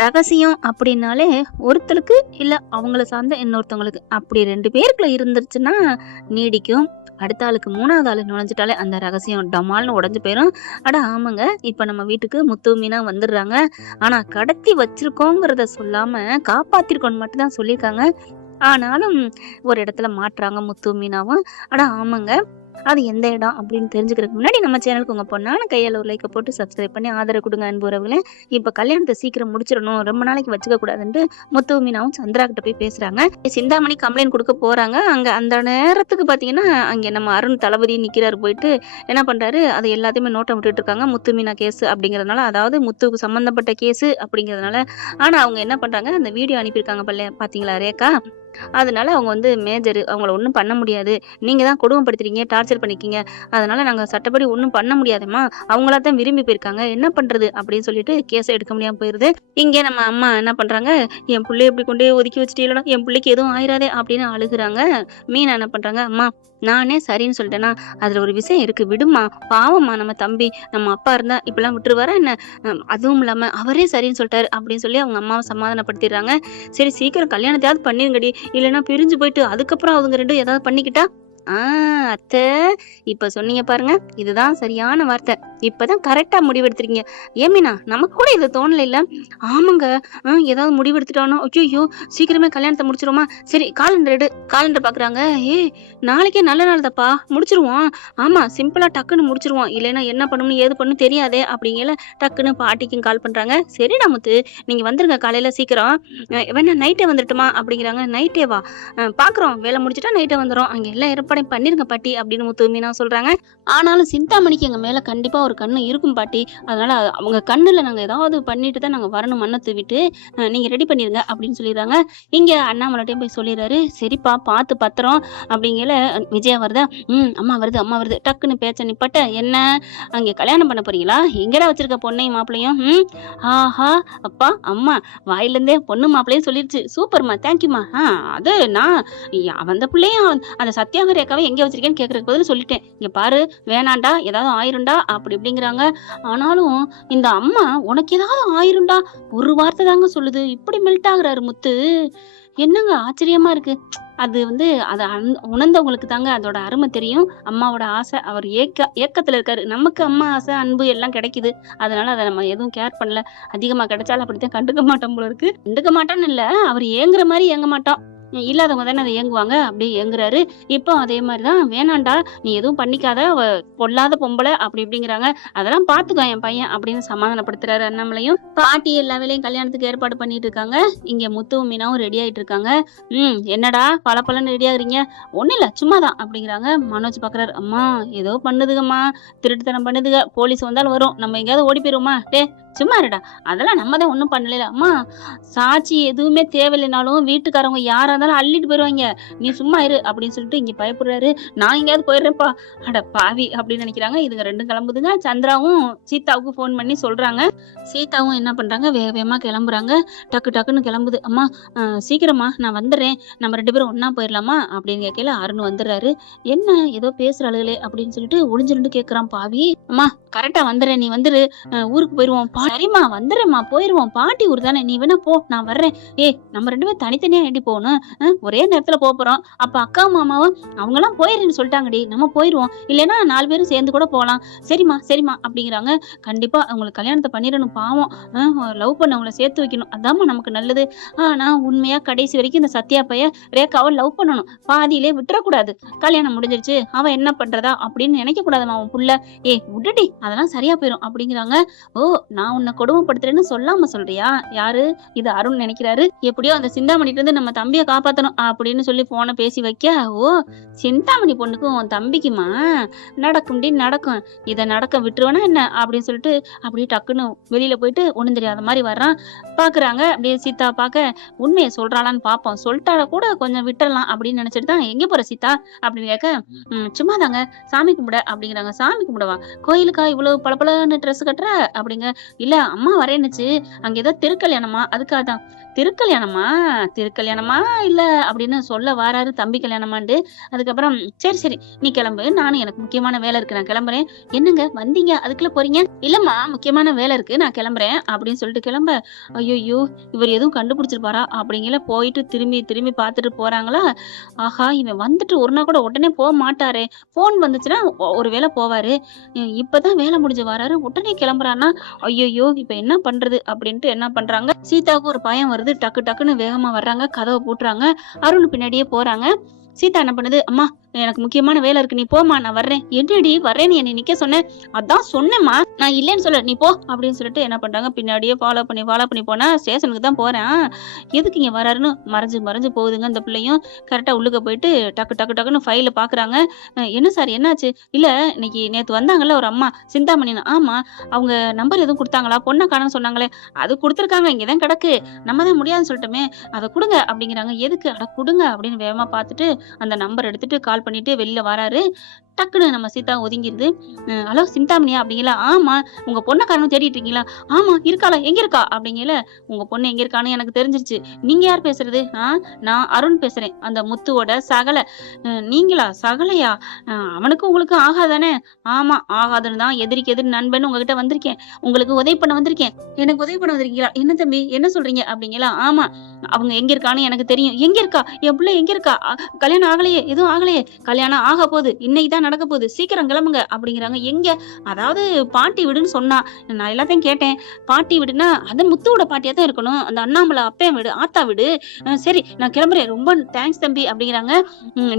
ரகசியம் அப்படின்னாலே ஒருத்தருக்கு இல்ல அவங்கள சார்ந்த இன்னொருத்தவங்களுக்கு அப்படி 2 பேருக்குள்ள இருந்துருச்சுன்னா நீடிக்கும். அடுத்த ஆளுக்கு 3வது ஆளு நுழைஞ்சிட்டாலே அந்த ரகசியம் டமால்னு உடைஞ்சு போயிரும். அட ஆமாங்க, இப்ப நம்ம வீட்டுக்கு முத்து மீனா வந்துடுறாங்க. ஆனா கடத்தி வச்சிருக்கோங்கிறத சொல்லாம காப்பாத்திருக்கோன்னு மட்டும் தான் சொல்லியிருக்காங்க. ஆனாலும் ஒரு இடத்துல மாட்றாங்க முத்து மீனாவும். அட ஆமாங்க, அது எந்த இடம் அப்படின்னு தெரிஞ்சுக்கிறதுக்கு முன்னாடி நம்ம சேனலுக்கு உங்க பொண்ணான கையால ஒரு லைக்கை போட்டு சப்ஸ்கிரைப் பண்ணி ஆதரவு கொடுங்க அன்பு உறவுகளே. இப்ப கல்யாணத்தை சீக்கிரம் முடிச்சிடணும், ரொம்ப நாளைக்கு வச்சுக்க கூடாதுன்ட்டு முத்து மீனாவும் சந்திரா கிட்ட போய் பேசுறாங்க. சிந்தாமணி கம்ப்ளைண்ட் கொடுக்க போறாங்க. அங்க அந்த நேரத்துக்கு பாத்தீங்கன்னா அங்க நம்ம அருண் தளபதி நிக்கிறாரு. போயிட்டு என்ன பண்றாரு, அதை எல்லாத்தையுமே நோட்டம் விட்டுட்டு இருக்காங்க. முத்து மீனா கேஸ் அப்படிங்கறதுனால, அதாவது முத்துக்கு சம்பந்தப்பட்ட கேஸ் அப்படிங்கறதுனால. ஆனா அவங்க என்ன பண்றாங்க, அந்த வீடியோ அனுப்பியிருக்காங்க பாத்தீங்களா ரேகா, அதனால அவங்க வந்து மேஜர், அவங்கள ஒன்றும் பண்ண முடியாது, நீங்க தான் கொடுமைப்படுத்துறீங்க, டார்ச்சர் பண்ணிக்கிங்க, அதனால நாங்க சட்டப்படி ஒன்றும் பண்ண முடியாதுமா, அவங்களா தான் விரும்பி போயிருக்காங்க, என்ன பண்றது அப்படின்னு சொல்லிட்டு கேஸை எடுக்க முடியாம போயிருது. இங்கே நம்ம அம்மா என்ன பண்றாங்க, என் பிள்ளைய எப்படி கொண்டே ஒதுக்கி வச்சுட்டீங்களா, என் பிள்ளைக்கு எதுவும் ஆயிராதே அப்படின்னு அழுகுறாங்க. மீனா என்ன பண்றாங்க, அம்மா நானே சரின்னு சொல்லிட்டேன்னா அதுல ஒரு விஷயம் இருக்கு, விடுமா, பாவம்மா நம்ம தம்பி, நம்ம அப்பா இருந்தா இப்பெல்லாம் விட்டுருவாரா என்ன, அதுவும் இல்லாம அவரே சரின்னு சொல்லிட்டாரு அப்படின்னு சொல்லி அவங்க அம்மாவை சமாதானப்படுத்திடுறாங்க. சரி சீக்கிரம் கல்யாணத்தையாவது பண்ணிருங்கடி, இல்லைன்னா பிரிஞ்சு போயிட்டு அதுக்கப்புறம் அவங்க 2 ஏதாவது பண்ணிக்கிட்டா. அத்தை, இப்ப சொன்னீங்க பாருங்க, இதுதான் சரியான வார்த்தை, இப்பதான் கரெக்டா முடிவெடுத்துறீங்க. ஏமீனா, நமக்கு கூட இது தோணல இல்ல. ஆமாங்க, ஏதாவது முடிவெடுத்துட்டானோ, ஐயோ சீக்கிரமே கல்யாணத்தை முடிச்சிருமா. சரி காலண்டர் பாக்குறாங்க. நாளைக்கே நல்ல நாள் தப்பா, முடிச்சிருவோம். ஆமா, சிம்பிளா டக்குன்னு முடிச்சிருவோம், இல்லைன்னா என்ன பண்ணணும் ஏது பண்ணணும் தெரியாதே அப்படிங்கல டக்குன்னு பாட்டிக்கும் கால் பண்றாங்க. சரிடா முத்து, நீங்க வந்துருங்க காலையில சீக்கிரம், வேணா நைட்டே வந்துட்டுமா அப்படிங்கிறாங்க. நைட்டேவா, பாக்குறோம், வேலை முடிச்சுட்டா நைட்டே வந்துடும், அங்க எல்லாம் ஏற்பாடு பண்ணிருங்க பாட்டி அப்படின்னு முத்து மீனா சொல்றாங்க. ஆனாலும் சிந்தாமணிக்கு எங்க மேல கண்டிப்பா ஒரு கண்ணு இருக்கும் பாட்டி, அதனால அவங்க கண்ணுல நாங்க ஏதாவது பண்ணிட்டு தான் நாங்க வரணும், மண்ணை தூவிட்டு, நீங்க ரெடி பண்ணிருங்க அப்படின்னு சொல்லிடுறாங்க. இங்க அண்ணாமலைட்டையும் போய் சொல்லிடுறாரு. சரிப்பா பார்த்து பத்திரம் அப்படிங்கல. விஜயா வருதா, அம்மா வருது டக்குன்னு பேச்ச நிப்பட்ட, என்ன அங்க கல்யாணம் பண்ண போறீங்களா, எங்கடா வச்சிருக்க பொண்ணையும் மாப்பிளையும். ஆஹா, அப்பா அம்மா வாயிலிருந்தே பொண்ணு மாப்பிளையும் சொல்லிருச்சு, சூப்பர்மா, தேங்க்யூமா. அது நான் அந்த பிள்ளையும் அந்த சத்தியாங்க ரேக்காவை எங்க வச்சிருக்கேன்னு கேட்கறதுக்கு பதில் சொல்லிட்டேன், இங்க பாரு வேணாண்டா, ஏதாவது ஆயிருண்டா அப்படி இப்படிங்கிறாங்க. ஆனாலும் இந்த அம்மா உனக்கு ஏதாவது ஆயிருண்டா ஒரு வார்த்தை தாங்க சொல்லுது, இப்படி மெல்ட் ஆகுறாரு முத்து. என்னங்க ஆச்சரியமா இருக்கு. அது வந்து அதை உணர்ந்தவங்களுக்கு தாங்க அதோட அருமை தெரியும். அம்மாவோட ஆசை, அவர் ஏக்கத்துல இருக்காரு. நமக்கு அம்மா ஆசை அன்பு எல்லாம் கிடைக்குது, அதனால அதை நம்ம எதுவும் கேர் பண்ணல. அதிகமா கிடைச்சாலும் அப்படித்தான் கண்டுக்க மாட்டோம் போல இருக்கு. கண்டுக்க மாட்டோன்னு இல்ல, அவர் ஏங்குற மாதிரி ஏங்க மாட்டோம், இல்லாதவங்க தானே அதை ஏங்குவாங்க, அப்படி ஏங்குறாரு. இப்போ அதே மாதிரிதான், வேணாண்டா நீ எதுவும் பண்ணிக்காத, அவ பொல்லாத பொம்பளை அப்படி இப்படிங்கிறாங்க, அதெல்லாம் பாத்துக்கோ என் பையன் அப்படின்னு சமாதானப்படுத்துறாரு அண்ணாமலையும். பாட்டி எல்லா வேலையும் கல்யாணத்துக்கு ஏற்பாடு பண்ணிட்டு இருக்காங்க. இங்க முத்துவும் மீனாவும் ரெடி ஆயிட்டு இருக்காங்க. என்னடா பலன்னு ரெடி ஆகுறீங்க, ஒண்ணு இல்ல சும்மாதான் அப்படிங்கிறாங்க. மனோஜ் பாக்குறாரு, அம்மா ஏதோ பண்ணுதுங்கம்மா, திருட்டுத்தனம் பண்ணுதுங்க, போலீஸ் வந்தாலும் வரும், நம்ம எங்கேயாவது ஓடி போயிருவோமா, சும்மா இருடா, அதெல்லாம் நம்ம தான் ஒன்றும் பண்ணல, அம்மா சாட்சி எதுவுமே தேவையில்லைனாலும் வீட்டுக்காரவங்க யாரா இருந்தாலும் அள்ளிட்டு போயிருவாங்க, நீ சும்மா இரு அப்படின்னு சொல்லிட்டு இங்க பயப்படுறாரு. நான் எங்கேயாவது போயிடுறேன்ப்பா, அட பாவி அப்படின்னு நினைக்கிறாங்க. இதுங்க 2 கிளம்புதுங்க. சந்திராவும் சீதாவுக்கும் ஃபோன் பண்ணி சொல்றாங்க. சீதாவும் என்ன பண்றாங்க, வேகமா கிளம்புறாங்க. டக்குன்னு கிளம்புது. அம்மா சீக்கிரமா நான் வந்துடுறேன், நம்ம 2 பேரும் ஒன்னா போயிடலாமா அப்படின்னு கேட்கல. அருண் வந்துடுறாரு. என்ன ஏதோ பேசுறாளுகளே அப்படின்னு சொல்லிட்டு ஒளிஞ்சிருந்து கேட்கறான் பாவி. அம்மா கரெக்டா வந்துடுறேன், நீ வந்துரு, ஊருக்கு போயிருவோம். சரிம்மா வந்துடுறேம்மா, போயிருவோம், பாட்டி ஊர் தானே, நீ வேணா போ, நான் வர்றேன். நம்ம 2 பேரும் தனித்தனியா ஏடி போகணும், ஒரே நேரத்துல போறோம், அப்ப அக்கா மாமாவும் அவங்க எல்லாம் போயிருன்னு சொல்லிட்டாங்கடி, நம்ம போயிருவோம், இல்லைன்னா 4 பேரும் சேர்ந்து கூட போகலாம். சரிம்மா அப்படிங்கிறாங்க. கண்டிப்பா அவங்களுக்கு கல்யாணத்தை பண்ணிடணும், பாவம், லவ் பண்ணவங்களை சேர்த்து வைக்கணும், அதாம்மா நமக்கு நல்லது. ஆனா உண்மையா கடைசி வரைக்கும் இந்த சத்யா பைய ரேகாவை லவ் பண்ணணும், பாதியிலே விட்டுறக்கூடாது. கல்யாணம் முடிஞ்சிருச்சு, அவன் என்ன பண்றதா அப்படின்னு நினைக்க கூடாதுமா அவன் புள்ள, விட்டுடி அதெல்லாம் சரியா போயிடும் அப்படிங்கிறாங்க. ஓ, நான் உன்னை கொடுமைப்படுத்துறேன்னு சொல்லாம சொல்றியா, யாரு இது அருண் நினைக்கிறாரு. எப்படியோ அந்த சிந்தாமணிட்டு இருந்து நம்ம தம்பியை காப்பாத்தணும் அப்படின்னு சொல்லி போனை பேசி வைக்க, ஓ சிந்தாமணி பொண்ணுக்கும் உன் தம்பிக்குமா நடக்கும், இதை நடக்க விட்டுருவேனா என்ன அப்படின்னு சொல்லிட்டு அப்படியே டக்குன்னு வெளியில போயிட்டு ஒண்ணும் தெரியாத மாதிரி வர்றான். பாக்குறாங்க. அப்படியே சீதா பார்க்க, உண்மையை சொல்றாளான்னு பாப்போம், சொல்லிட்டால கூட கொஞ்சம் விட்டுறலாம் அப்படின்னு நினைச்சிட்டு தான், எங்க போற சீதா அப்படின்னு கேட்க, சும்மா தாங்க சாமி கும்பிட அப்படிங்கிறாங்க. சாமி கும்பிடவா, கோயிலுக்கா இவ்வளவு பளபளன்னு ட்ரெஸ் கட்டுற அப்படிங்க. இல்ல அம்மா வரேன்னுச்சு, அங்க ஏதோ திருக்கல்யாணமா அதுக்காக தான். திருக்கல்யாணமா? திருக்கல்யாணமா? இல்ல அப்படின்னு சொல்ல வாராரு தம்பி கல்யாணமான்ட்டு. அதுக்கப்புறம் சரி, சரி நீ கிளம்பு. நானும் எனக்கு முக்கியமான வேலை இருக்கு. நான் கிளம்புறேன். என்னங்க வந்தீங்க? அதுக்குள்ள போறீங்க? இல்லம்மா முக்கியமான வேலை இருக்கு. நான் கிளம்புறேன் அப்படின்னு சொல்லிட்டு கிளம்ப, ஐய்யய்யோ! இவர் எதுவும் கண்டுபிடிச்சிருப்பாரா? அப்படிங்கல போயிட்டு திரும்பி திரும்பி பார்த்துட்டு போறாங்களா? ஆஹா! இவன் வந்துட்டு ஒரு நாள் கூட உடனே மாட்டாரே! ஃபோன் வந்துச்சுன்னா ஒரு வேளை போவாரு. இப்பதான் வேலை முடிஞ்சு வராரு. உடனே கிளம்புறார்ன்னா, ஐய்யய்யோ! இப்ப என்ன பண்றது? அப்படின்ட்டு என்ன பண்றாங்க, சீதாவுக்கு ஒரு பயம் வருது. டக்கு டக்குன்னு வேகமா வர்றாங்க. கதவ பூட்டுறாங்க. அருண் பின்னாடியே போறாங்க. சீதா என்ன பண்ணுது, அம்மா எனக்கு முக்கியமான வேலை இருக்கு. நீ போம்மா நான் வர்றேன். என்னடி வர்றேன்னு என்னை நிக்க சொன்னேன்? அதான் சொன்னேம்மா. நான் இல்லைன்னு சொல்லல. நீ போ அப்படின்னு சொல்லிட்டு என்ன பண்றாங்க, பின்னாடியே ஃபாலோ பண்ணி போனா ஸ்டேஷனுக்கு தான் போறேன். எதுக்கு இங்க வராருன்னு மறைஞ்சு மறைஞ்சு போகுதுங்க இந்த பிள்ளையும். கரெக்டா உள்ளுக்க போயிட்டு டக்கு டக்கு டக்குன்னு ஃபைல பாக்குறாங்க. என்ன சார் என்னாச்சு? இல்ல இன்னைக்கு நேத்து வந்தாங்கல்ல ஒரு அம்மா சிந்தாமணின்னு. ஆமா. அவங்க நம்பர் எதுவும் குடுத்தாங்களா? பொண்ண காணோம்னு சொன்னாங்களே. அது குடுத்துருக்காங்க. இங்க தான் கிடக்கு. நம்ம தான் முடியாதுன்னு சொல்லிட்டோமே. அத குடுங்க அப்படிங்கிறாங்க. எதுக்கு? அட குடுங்க அப்படின்னு வேகமா பார்த்துட்டு அந்த நம்பர் எடுத்துட்டு கால் பண்ணிட்டு வெளில வராரு. டக்குன்னு நம்ம சீதா ஒதுங்கிருது. ஹலோ சிந்தாமணியா? அப்படிங்கல. ஆமா. உங்க பொண்ண காணோம்னு தேடிட்டு இருக்கீங்களா? ஆமா. இருக்காளா? எங்க இருக்கா? அப்படிங்கல. உங்க பொண்ணு எங்க இருக்கான்னு எனக்கு தெரிஞ்சிருச்சு. நீங்க யார் பேசுறது? நான் அருண் பேசுறேன். அந்த முத்துவோட சகல. நீங்களா? சகலையா? அவனுக்கும் உங்களுக்கும் ஆகாதானே? ஆமா ஆகாதுன்னு தான் எதிரிக்கு எதிரி நண்பன் உங்ககிட்ட வந்திருக்கேன். உங்களுக்கு உதவி பண்ண வந்திருக்கேன். எனக்கு உதவி பண்ண வந்திருக்கீங்களா? என்ன தம்பி என்ன சொல்றீங்க? அப்படிங்களா. ஆமா. அவங்க எங்க இருக்கான்னு எனக்கு தெரியும். எங்க இருக்கா? என் பிள்ளை எங்க இருக்கா? கல்யாணம் ஆகலையே? எதுவும் ஆகலையே? கல்யாணம் ஆக போகுது. இன்னைக்கு தான் நடக்க போகுது. சீக்கிரம் கிளம்புங்க அப்படிங்கிறாங்க. எங்க? அதாவது பாட்டி வீடுன்னு சொன்னா. நான் எல்லாத்தையும் கேட்டேன். பாட்டி வீடுன்னா அது முத்துவோட பாட்டியா தான் இருக்கணும். அந்த அண்ணாமலை அப்பன் வீடு, ஆத்தா வீடு. சரி நான் கிளம்புறேன். ரொம்ப தேங்க்ஸ் தம்பி அப்படிங்கிறாங்க.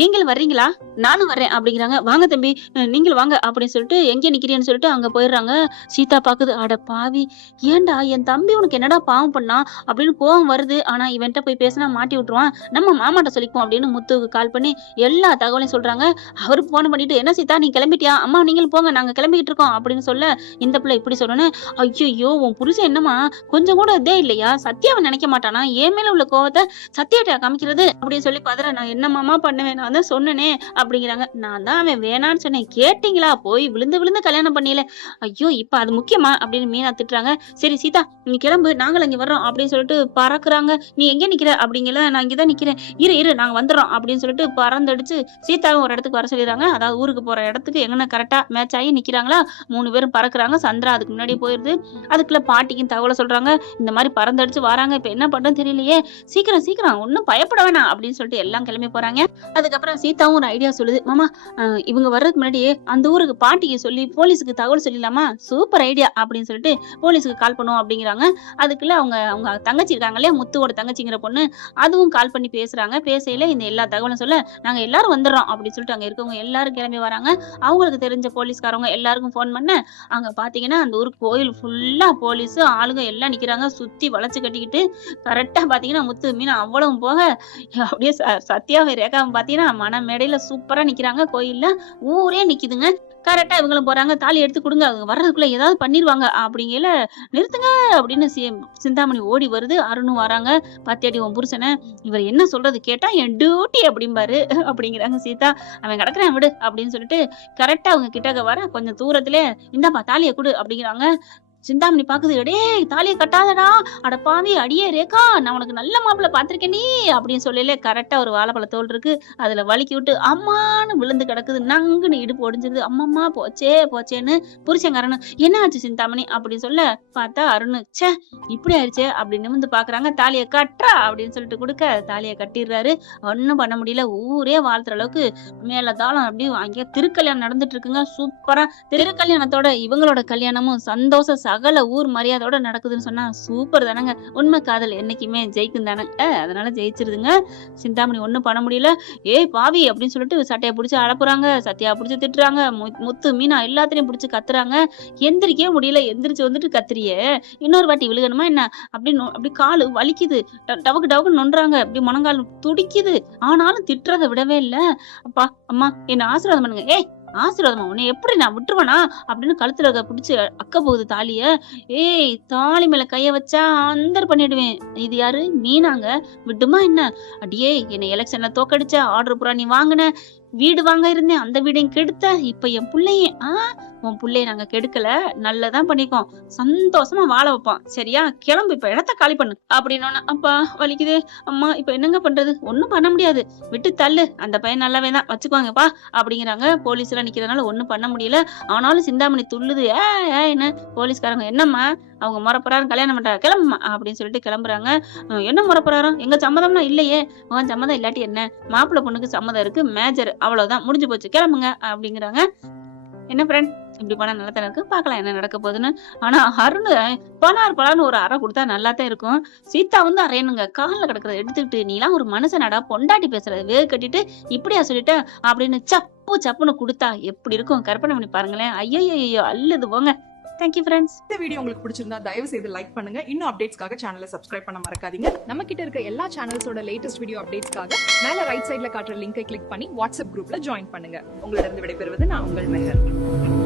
நீங்களும் வர்றீங்களா? நானும் வர்றேன் அப்படிங்கிறாங்க. வாங்க தம்பி நீங்களும் வாங்க அப்படின்னு சொல்லிட்டு எங்கே நிக்கிறீன்னு சொல்லிட்டு அங்க போயிடுறாங்க. சீதா பாக்குது. அட பாவி, ஏன்டா என் தம்பி உனக்கு என்னடா பாவம் பண்ணா அப்படின்னு கோவம் வருது. ஆனா இவன்ட்ட போய் பேசினா மாட்டி விட்டுருவான். நம்ம மாமாட்ட சொல்லிக்குவோம் அப்படின்னு முத்துவுக்கு கால் பண்ணி எல்லா தகவலையும் சொல்றாங்க. அவரு போன் பண்ணிட்டு என்ன சீதா நீ கிளம்பிட்டியா? அம்மா நீங்களும் போங்க நாங்க கிளம்பிக்கிட்டு இருக்கோம் அப்படின்னு சொல்ல இந்த பிள்ளை இப்படி சொல்லணும். ஐயோ உன் புருஷன் என்னமா கொஞ்சம் கூட இதே இல்லையா? சத்யாவை நினைக்க மாட்டானா? என் மேல உள்ள கோவத்தை சத்யாட்ட காமிக்கிறது அப்படின்னு சொல்லி பதற. நான் என்னமாமா பண்ணுவேன்? நான் தான் சொன்னனே அப்படிங்கிறாங்க. நான் தான் அவன் வேணான்னு சொன்னேன். கேட்டீங்களா? போய் விழுந்து விழுந்து கல்யாணம் பண்ணியல. ஐயோ இப்ப அது முக்கியமா அப்படின்னு மீனா திட்டுறாங்க. சரி சீதா நீ கிளம்பு நாங்களும் இங்க வர்றோம் அப்படின்னு சொல்லிட்டு பறக்குறாங்க. நீ எங்க நிக்கிற அப்படிங்கல. நான் இங்கதான் நிக்கிறேன். இரு நாங்க வந்துடுறோம் அப்படின்னு சொல்லிட்டு பறந்தடிச்சு சீதாவும் ஒரு இடத்துக்கு வர சொல்லிடுறாங்க. அதாவது ஊருக்கு போற இடத்துக்கு எங்கன்னா கரெக்டா மேட்ச் ஆகி நிக்கிறாங்களா. 3 பேரும் பறக்குறாங்க. சந்திரா அதுக்கு முன்னாடி போயிருது. அதுக்குள்ள பாட்டிக்கும் தகவலை சொல்றாங்க. இந்த மாதிரி பறந்தடிச்சு வராங்க. இப்ப என்ன பண்றதுன்னு தெரியலையே. சீக்கிரம் ஒன்னும் பயப்பட வேணாம் அப்படின்னு சொல்லிட்டு எல்லாம் கிளம்பி போறாங்க. அதுக்கப்புறம் சீதாவும் ஒரு ஐடியா சொல்லுது. மாமா இவங்க வர்றதுக்கு முன்னாடியே அந்த ஊருக்கு பாட்டிக்கு சொல்லி போலீஸுக்கு தகவல் சொல்லிடலாமா? சூப்பர் ஐடியா அப்படின்னு சொல்லிட்டு போலீஸுக்கு கால் பண்ணுவோம் அப்படிங்கிறாங்க. அதுக்குள்ள அவங்க தங்கச்சி இருக்காங்க இல்லையா, முத்துவோட தங்கச்சிங்கிற பொண்ணு, அதுவும் கால் பண்ணி பேசுறாங்க. பேசையில இந்த எல்லா தகவலும் சொல்ல நாங்க எல்லாரும் வந்துடுறோம் அப்படின்னு சொல்லிட்டு அங்க இருக்கவங்க எல்லாரும் கிளம்பி வராங்க. அவங்களுக்கு தெரிஞ்ச போலீஸ்காரங்க எல்லாருக்கும் போன் பண்ண அங்க பாத்தீங்கன்னா அந்த ஊருக்கு கோயில் ஃபுல்லா போலீஸ் ஆளுங்க எல்லாம் நிக்கிறாங்க. சுத்தி வளைச்சு கட்டிக்கிட்டு கரெக்டா பாத்தீங்கன்னா முத்து மீனா அவ்வளவும் போக அப்படியே சத்யாவை ரேகாவும் பாத்தீங்கன்னா மன மேடையில சூப்பரா நிக்கிறாங்க. கோயில்ல ஊரே நிக்குதுங்க. கரெக்டா இவங்களும் போறாங்க. தாலி எடுத்து கொடுங்க, அவங்க வர்றதுக்குள்ள ஏதாவது பண்ணிருவாங்க அப்படிங்கல. நிறுத்துங்க அப்படின்னு சிந்தாமணி ஓடி வருது. அருணும் வராங்க. பாத்தியாடி உன் புருஷனை, இவர் என்ன சொல்றது கேட்டா என் டியூட்டி அப்படிம்பாரு அப்படிங்கிறாங்க சீதா. அவன் கிடக்குறான் விடு அப்படின்னு சொல்லிட்டு கரெக்டா அவங்க கிட்டக்க வர கொஞ்சம் தூரத்திலே இந்தாப்பா தாலியை கொடு அப்படிங்கிறாங்க. சிந்தாமணி பாக்குது. எடே தாலியை கட்டாதடா, அட பாவி அடியே ரேகா, நான் உனக்கு நல்ல மாப்பிள்ள பாத்திருக்கேன் நீ அப்படின்னு சொல்லல. கரெக்டா ஒரு வாழைப்பழ தோல் இருக்கு, அதுல வலிக்கி விட்டு அம்மான்னு விழுந்து கிடக்குது. நங்குன்னு இடுப்பு ஒடிஞ்சிருது. அம்மம்மா போச்சேன்னு புருஷங்காரனு என்ன ஆச்சு சிந்தாமணி அப்படின்னு சொல்ல பார்த்தா அருணு சே இப்படி ஆயிடுச்சே அப்படின்னு நிமிந்து பாக்குறாங்க. தாலியை கட்டுறா அப்படின்னு சொல்லிட்டு கொடுக்க தாலியை கட்டிடுறாரு. ஒன்னும் பண்ண முடியல. ஊரே வாழ்த்துற அளவுக்கு மேல தாளம் அப்படி அங்கே திருக்கல்யாணம் நடந்துட்டு இருக்குங்க. சூப்பரா திருக்கல்யாணத்தோட இவங்களோட கல்யாணமும் சந்தோஷ சகல ஊர் மரியாதையோட நடக்குதுன்னு சொன்னா சூப்பர் தானங்க. உண்மை காதல் என்னைக்குமே ஜெயிக்கும் தானங்க. அதனால ஜெயிச்சிருதுங்க. சிந்தாமணி ஒண்ணும் பண்ண முடியல. ஏய் பாவி அப்படின்னு சொல்லிட்டு சட்டையை பிடிச்சி அழப்புறாங்க. சத்யா பிடிச்சி திட்டுறாங்க. முத்து மீனா எல்லாத்தையும் பிடிச்சி கத்துறாங்க. எந்திரிக்கவே முடியல. எந்திரிச்சு வந்துட்டு கத்திரியே இன்னொரு வாட்டி விழுகணுமா என்ன அப்படி காலு வலிக்குது. டவுக்கு நொன்றாங்க. அப்படி முனங்கால் துடிக்குது. ஆனாலும் திட்டுறதை விடவே இல்ல. அப்பா அம்மா என்ன ஆசீர்வாதம் பண்ணுங்க. ஏய் ஆசீர்வாதமா உன்னை எப்படி நான் விட்டுருவேனா அப்படின்னு கழுத்துல பிடிச்சு அக்க போகுது தாலிய. ஏய் தாலி மேல கைய வச்சா அந்தர் பண்ணிடுவேன். இது யாரு? மீனாங்க. விட்டுமா என்ன? அடியே என்னை எலெக்ஷன்ல தோக்கடிச்ச, ஆர்டர் புறா நீ வாங்கின, வீடு வாங்க இருந்தேன் அந்த வீடையும் கெடுத்த, இப்ப என் பிள்ளையும் உன் புள்ளைய நாங்க கெடுக்கல, நல்லதான் பண்ணிருக்கோம், சந்தோஷமா வாழ வைப்போம், சரியா? கிளம்பு, இப்ப இடத்த காலி பண்ணு அப்படின்னோன்னே, அப்பா வலிக்குதே, அம்மா இப்ப என்னங்க பண்றது? ஒண்ணும் பண்ண முடியாது, விட்டு தள்ளு, அந்த பையன் நல்லவே தான், வச்சுக்கோங்கப்பா அப்படிங்கிறாங்க. போலீஸ் எல்லாம் நிக்கிறதுனால ஒண்ணும் பண்ண முடியல. ஆனாலும் சிந்தாமணி துள்ளுது. ஏன்னு போலீஸ்காரங்க, என்னம்மா அவங்க முறப்பறாரும் கல்யாணம் பண்றாங்க, கிளம்புமா அப்படின்னு சொல்லிட்டு கிளம்புறாங்க. என்ன முறப்பறாரம், எங்க சம்மதம்லாம் இல்லையே. உன் சம்மதம் இல்லாட்டி என்ன, மாப்பிள்ளை பொண்ணுக்கு சம்மதம் இருக்கு, மேஜர், அவ்வளவுதான், முடிஞ்சு போச்சு, கிளம்புங்க அப்படிங்கிறாங்க. என்ன ஃப்ரெண்ட், இப்படி பண்ணா நல்லா தானே இருக்கு, பார்க்கலாம் என்ன நடக்க போகுதுன்னு. ஆனா அருண் பலார்னு ஒரு அறை கொடுத்தா நல்லா தான் இருக்கும். சீதா வந்து அறையணுங்க, காலில் கிடக்கிறத எடுத்துக்கிட்டு, நீலாம் ஒரு மனுஷனாடா, பொண்டாட்டி பேசுறத வேக கட்டிட்டு இப்படியா சொல்லிட்ட அப்படின்னு சப்புன்னு கொடுத்தா எப்படி இருக்கும், கற்பனை பண்ணி பாருங்களேன். ஐயோ அல்லது போங்க. Thank you friends. இந்த வீடியோ உங்களுக்கு பிடிச்சிருந்தா தயவு செய்து லைக் பண்ணுங்க. இன்னும் அப்டேட்ஸ்க்காக சேனலை சப்ஸ்கிரைப் பண்ண மறக்காதீங்க. நம்ம கிட்ட இருக்க எல்லா சேனல்ஸோட லேட்டஸ்ட் வீடியோ அப்டேட்ஸ்க்காக மேல ரைட் சைடுல காட்டுற லிங்கை கிளிக் பண்ணி வாட்ஸ்அப் குரூப்ல ஜாயின் பண்ணுங்க. உங்களிடம் விடைபெறுவது நான் உங்கள் மெஹர்.